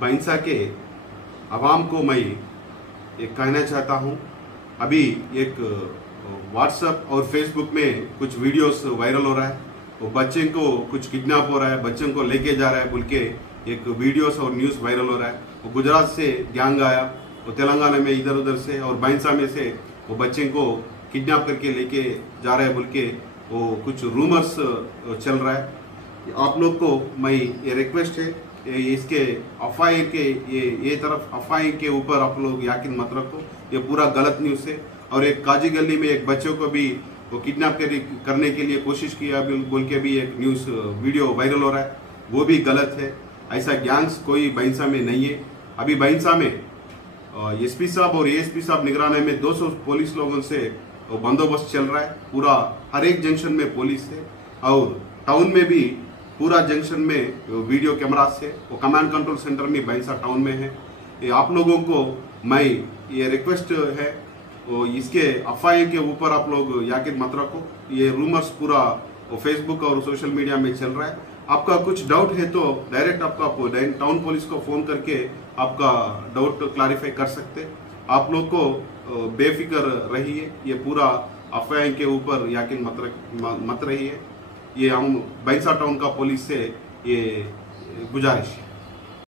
बैंसा के अवाम को मैं एक कहना चाहता हूँ। अभी एक व्हाट्सएप और फेसबुक में कुछ वीडियोस वायरल हो रहा है। वो बच्चे को कुछ किडनैप हो रहा है, बच्चों को लेके जा रहा है बोल के एक वीडियोस और न्यूज़ वायरल हो रहा है। वो गुजरात से गैंग आया, वो तेलंगाना में इधर उधर से और बैंसा में से वो बच्चे को किडनैप करके लेके जा रहा है बोल के वो कुछ रूमर्स चल रहा है। आप लोग को मैं ये रिक्वेस्ट है, इसके अफवाह के ये तरफ अफवाह के ऊपर आप लोग यकीन मत रखो। ये पूरा गलत न्यूज़ है। और एक काजी गली में एक बच्चे को भी वो किडनैप करने के लिए कोशिश किया बोल के भी एक न्यूज़ वीडियो वायरल हो रहा है, वो भी गलत है। ऐसा गैंग्स कोई बैंसा में नहीं है। अभी बैंसा में एसपी साहब और एएसपी साहब निगरानी में 200 पुलिस लोगों से बंदोबस्त चल रहा है। पूरा हर एक जंक्शन में पुलिस है और टाउन में भी पूरा जंक्शन में वीडियो कैमरा से वो कमांड कंट्रोल सेंटर में बैंसा टाउन में है। ये आप लोगों को मैं ये रिक्वेस्ट है, इसके अफवाह के ऊपर आप लोग यकीन मत रखो। ये रूमर्स पूरा फेसबुक और सोशल मीडिया में चल रहा है। आपका कुछ डाउट है तो डायरेक्ट आपका टाउन पुलिस को फोन करके आपका डाउट क्लैरिफाई कर सकते। आप लोग को बेफिक्र रहिए, ये पूरा अफवाह के ऊपर यकीन मत रहिए। ये हम बैंसा टाउन का पुलिस से ये गुजारिश है।